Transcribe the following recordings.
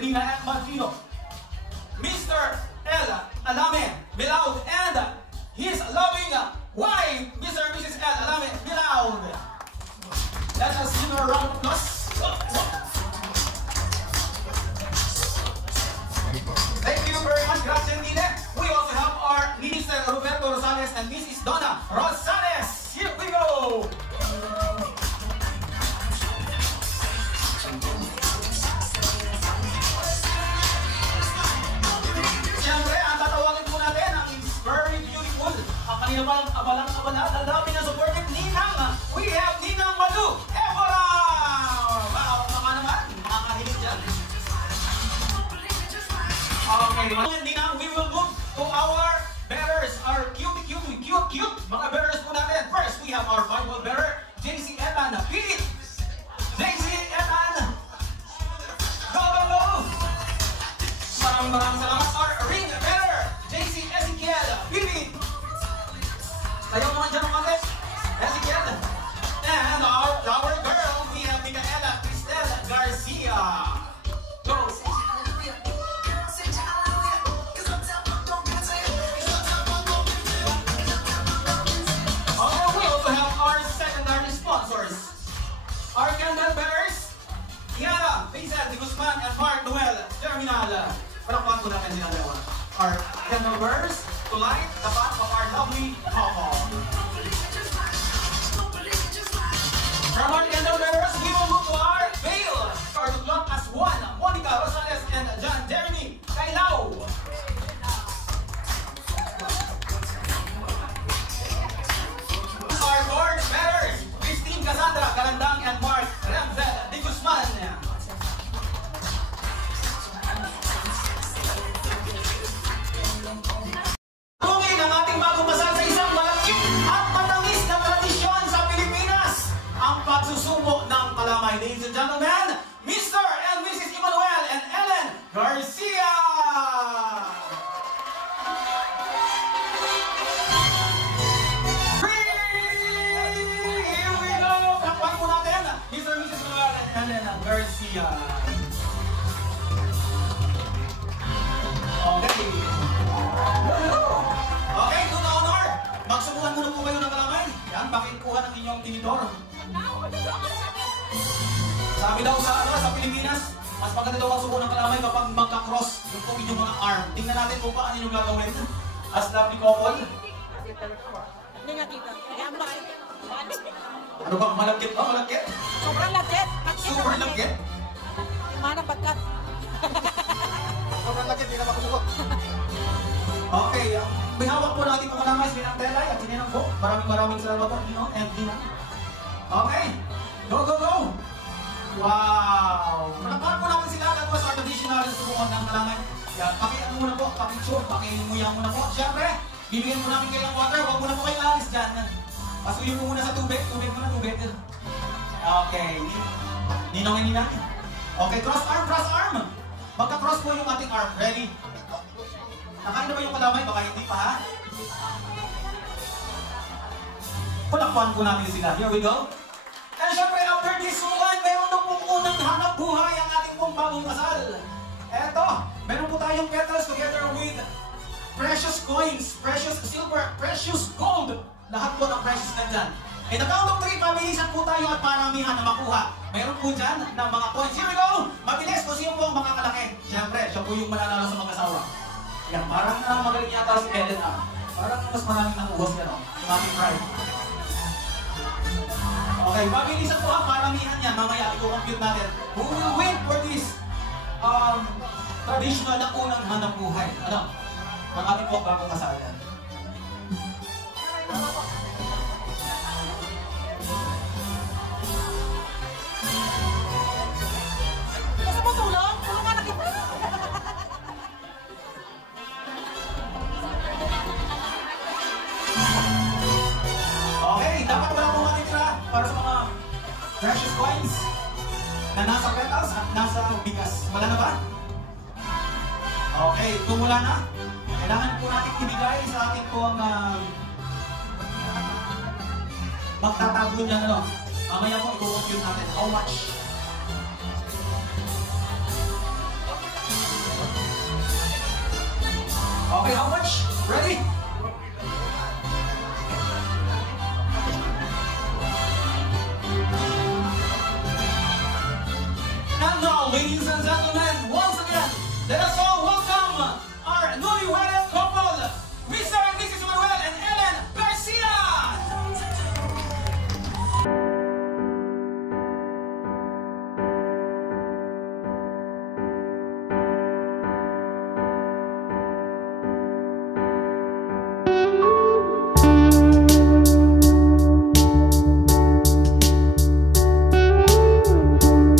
Marcelina and Martino, Mr. L. Alame Bilaud, and his loving wife, Mr. and Mrs. L. Alame Bilaud. Let us give her a round of applause. Thank you very much, grazie mille. We also have our Mr. Roberto Rosales and Mrs. Donna Rosales. Here we go. Siyempre, ang tatawagin po natin ang very beautiful. Ang kanina pa abalang-abala, dami na supported Ninang. We have Ninang Madu Evora. Wow, baka naman, makakahilig dyan. Okay, Ninang, we will move to our bearers, our cute mga bearers po natin. First, we have our Bible bearer, JC Etan Pilit. JC Etan, go! Maraming salamat. Our ring bearer, JC Ezekiel Pilit. Ayaw naman dyan mga Ezekiel. And our flower girl, we have Micaela Cristel Garcia. Go! Our candle bearers, Tiara, Vincent, Guzman, and Mark Noel Terminal. Palakpakan po natin sila dalawa. Our candle bearers to light the path of our lovely couple. From our candle bearers, we will move to our veil. Or to clock as one, Monica Rosales and John Jeremy Kailao. Our board bearers, Christine Cassandra Galandang and Mark Ramzel de Guzman. Tungin ang ating bagong kasal sa isang malakit at matamis na tradisyon sa Pilipinas, ang pagsusubo ng kalamay. Ladies and gentlemen, Mr. and Mrs. Emmanuel and Ellen Garcia! Mr. and Mrs. Manuel and Ellen Garcia. Okay. Okay, to the honor. Magsubukan muna po kayo ng kalamay. Yan, pakikuha ng inyong tinidor. Sabi daw sa Pilipinas, mas maganda daw magsubukan ng kalamay kapag magka-cross yung po inyong mga arm. Tingnan natin kung paano yung gagawin. As lovely couple. Hindi nga kita. Ano bang malagkit? Oh, malagkit? Sobrang lagkit. Super lagkit? Mana bagkat. Sobrang lagkit, hindi na makubukot. Okay, may hawak po natin mga kalamay, Binang at Sininang po. Maraming salamat po, Nino and Dina. Okay, go! Wow! Malakpan po natin sila, that was our traditional subukan ng kalamay. Yan, pakiano muna po, pakitsure, pakimuyang muna po. Siyempre, bibigyan po namin kayo ng water, huwag muna po kayo alis dyan. Pasuyin mo muna sa tubig muna. Okay, Ninong and Ninang. Okay, cross arm. Magka-cross po yung ating arm. Ready? Nakain na ba yung kalamay? Baka hindi pa, ha? Palakpan po natin sila. Here we go. And syempre, after this one, meron na pong unang hanap buhay ang ating pong bagong kasal. Eto, meron po tayong petals together with precious coins, precious silver, precious gold. Lahat po ng precious nandyan. In the count of 3, mabilisan po tayo at paramihan na makuha. Meron po dyan ng mga coins. Here we go! Mabilis kung sino po ang makakalaki. Siyempre, siya po yung mananalo sa mag-asawa. Yan, parang magaling yata si Ellen Parang mas maraming nakuhos yan, yung ating pride. Okay, mabilisan po ang paramihan yan. Mamaya, i-compute natin. Who will win for this traditional na unang hanap buhay? Ano? Ang ating po bagong kasalan. Gusto mo tulong? Tulungan na kita. Okay, dapat wala pong matitira para sa mga precious coins na nasa petals at nasa bigas. Wala na ba? Okay, kung wala na, kailangan po natin ibigay sa atin po ang magtatago niya, ano. Mamaya po i-compute natin how much. Okay, how much? Ready? And now, ladies and gentlemen, once again, let us all welcome our newlywed couple, Mr. and Mrs. Manuel and Ellen Garcia!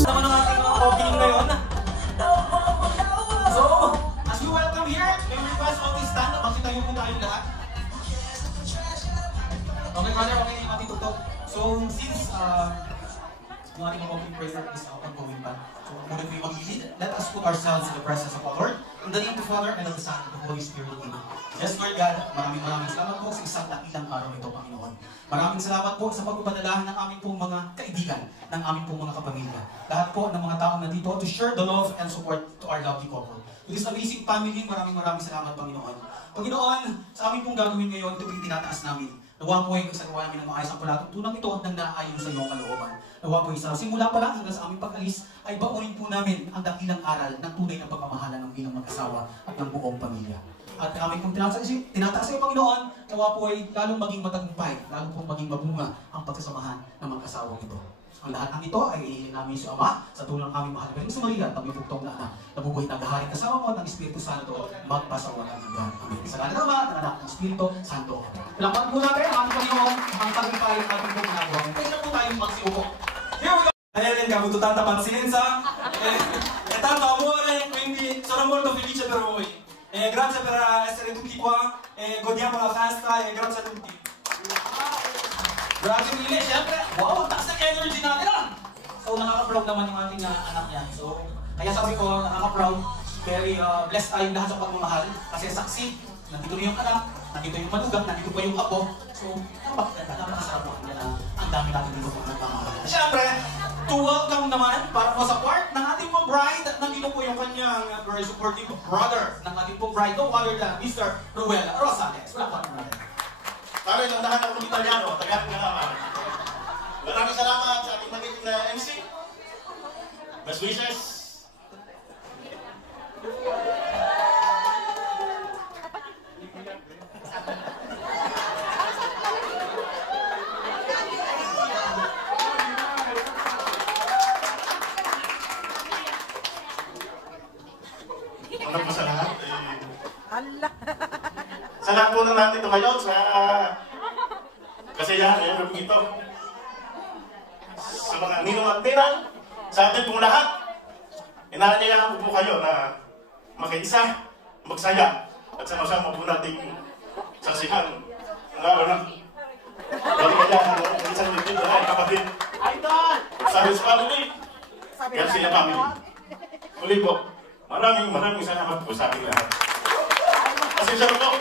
Naman ang ating mga opening ngayon. So, as we welcome here, may request of this stand. Magsitayo po tayong lahat. Okay, brother, okay na yung ating tutok. So, since yung ating opening prayer is ongoing pa, so muna po yung mag-lead, let us put ourselves in the presence of our Lord. In the name of the Father, and of the Son, and of the Holy Spirit, Amen. Yes, Lord God, maraming salamat po sa isang dakilang araw nito, Panginoon. Maraming salamat po sa pagpapadala ng aming pong mga kaibigan, ng aming pong mga kapamilya. Lahat po ng mga taong nandito to share the love and support to our lovely couple. To this amazing family, maraming salamat, Panginoon. Panginoon, sa aming pong gagawin ngayon, ito yung tinataas namin. Nawa po ay magsagawa namin ng maayos ang palatuntunan ito nang naayon sa iyong kalooban. Nawa po sa simula pa lang hanggang sa aming pag-alis ay baunin po namin ang dakilang aral ng tunay na pagmamahala ng bilang mag-asawa at ng buong pamilya. At kami pong tinataas sa iyo, Panginoon, nawa po ay lalong maging matagumpay, lalong pong maging mabunga ang pagkasamahan ng mag-asawang ito. Ang lahat ng ito ay iilin namin sa Ama, sa tulong ng aming mahal na sa Maria, at ang ipugtong na anak, na bubuhay na gaharing kasama mo ng Espiritu Santo, magpasawalan hanggang. Amen. Sa kanan ng Ama, ng Anak ng Espiritu Santo. Palakpan po natin ang aming Panginoon, ang tagumpay at ating pong ginagawa. Pwede na po tayong magsiupo. Here we go! Ayan kabututan tapansinenza. È tanto amore, quindi sono molto felice per voi. Grazie per essere tutti qua, godiamo la festa e grazie a tutti. Grazie mille, syempre. Wow, taas ng energy natin ah! So, nakaka-proud naman yung ating anak niya. So, kaya sabi ko, nakaka-proud. Very blessed tayong lahat sa pagmamahal. Kasi saksi, nandito na yung anak, nandito yung manugang, nandito pa yung apo. So, napakasarap po na ang dami natin dito po nagmamahal. Syempre, to welcome naman, para po sa part ng ating pong bride, nandito po yung kanyang very supportive brother ng ating pong bride, no other than Mr. Ruel Rosales. Wala po natin. Para yung dahan ng Italiano, Tagalog na naman. Maraming salamat sa ating magiging na MC. Best wishes. Ano po sa lahat? Allah. Sa lahat po natin ito ngayon sa kasiyahan ngayon po ito. Sa mga ninong at tinang, sa atin pong lahat, inaanyayahan ko po kayo na makiisa, magsaya, at sama-sama po nating saksihan ang araw ng kaligayahan ng isang litin na ay kapatid sa his family, Garcia family. Muli po, maraming salamat po sa ating lahat. Pasensya po.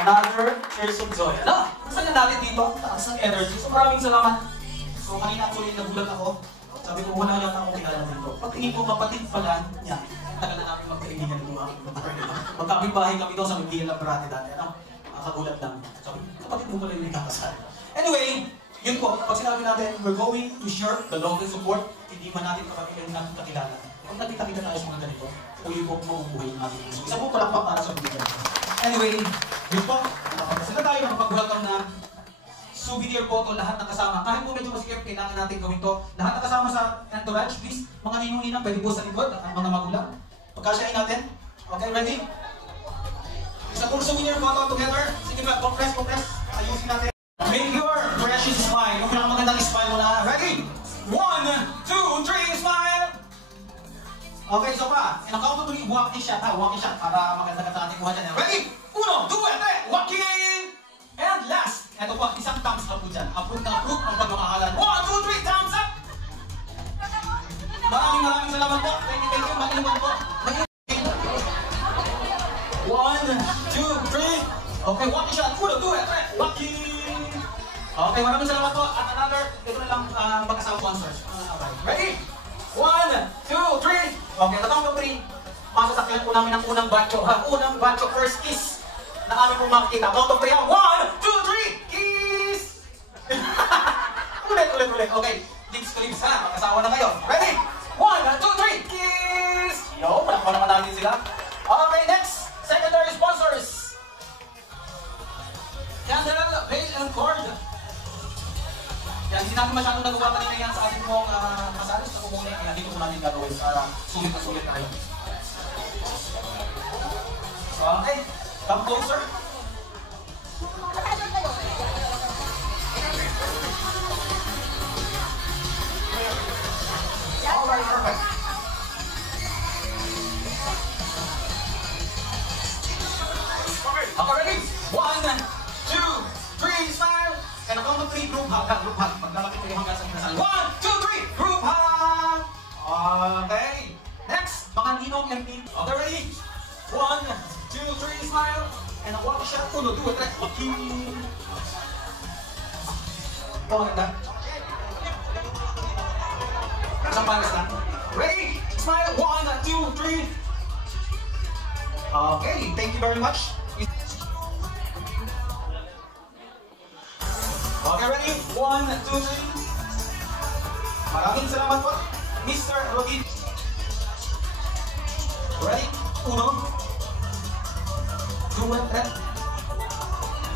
Another shares of joy. Ano? Saan na natin dito? Taas ng energy. So maraming salamat. So kanina actually nagulat ako. Sabi ko, wala lang ako kilala dito. Pagtingin ko, kapatid pala niya. Tagal na namin magkaibigan ng mga magkabit-bahay kami doon sa Miguel Labrate dati. Ano? Nakagulat lang. Sabi, kapatid mo pala yung nagkakasal. Anyway, yun po. Pag sinabi natin, we're going to share the love and support. Hindi man natin kapatid yung natin kakilala. Kung nakita-kita tayo sa mga ganito, uwi po mabubuhay yung ating gusto. Isa po pala pa para sa bigyan. Anyway, yun po. Sila tayo nakapag-welcome na souvenir po ito, lahat ng kasama. Kahit po medyo masikip, kailangan natin gawin to. Lahat ng kasama sa entourage, please. Mga ninong-ninang, pwede po sa likod, ang mga magulang. Pagkasyahin natin. Okay, ready? Isa pong souvenir photo together. Sige ba, compress. Ayusin natin. Make your precious smile. Yung pinakamagandang smile mo na. Ready? 1, 2, 3, smile! Okay, so pa. In a count of 3, walking shot ha. Walking shot para maganda ka sa ating buhay dyan. Ready? 1, 2, 3, walking! And last, eto po, isang thumbs up po dyan. Approve na approve ang pagmamahalan. 1, 2, 3, thumbs up! Maraming salamat po. Thank you. Makinuman po. 1, 2, 3. Okay, walking shot. 1, 2, 3, walking! Okay, maraming salamat po. At another, ito na lang mag-asawa sponsors. Ready? 1, 2, 3. Okay, at count of 3. masasakyan po namin ang unang batcho, ha? Unang batcho, first kiss na aming pong makikita. Count of 3, 1, 2, 3, kiss! ulit. Okay, lips to lips, ha? Mag-asawa na kayo. Ready? 1, 2, 3, kiss! Yo, palakpan naman natin sila. Okay, next, secondary sponsors. Candle, Pale, and Cord. Yan, hindi natin masyadong nagawa kanina yan sa ating pong masalis na kumuni. Kaya dito po natin gagawin para sulit na sulit tayo. So, okay. Come closer. Alright, perfect. Okay, ready? 1, 2, 3, smile. And a count of 3, group hug. Group hug. Paglalapit kayo hanggang sa kinasal. 1, 2, 3, group hug. Okay. Next, mga ninong and pin. Okay, ready? 1, 2, 3, smile. And a walk shot. 1, 2, 3, walking. Ito ang ganda. Isang pares lang. Ready? Smile. 1, 2, 3. Okay, thank you very much. Okay, ready? 1, 2, 3. Maraming salamat po, Mr. Rodin. Ready? 1, 2, 3.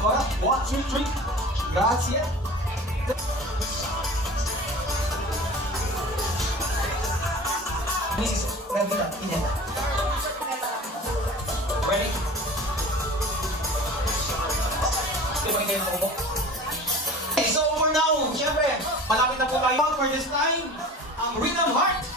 Ora, 1, 2, 3. Grazie. Mrs. Revita, Pineda. Ready? Ibigay kayo ng upo. Okay, so for now, syempre, malapit na po tayo for this time, ang Rhythm Heart.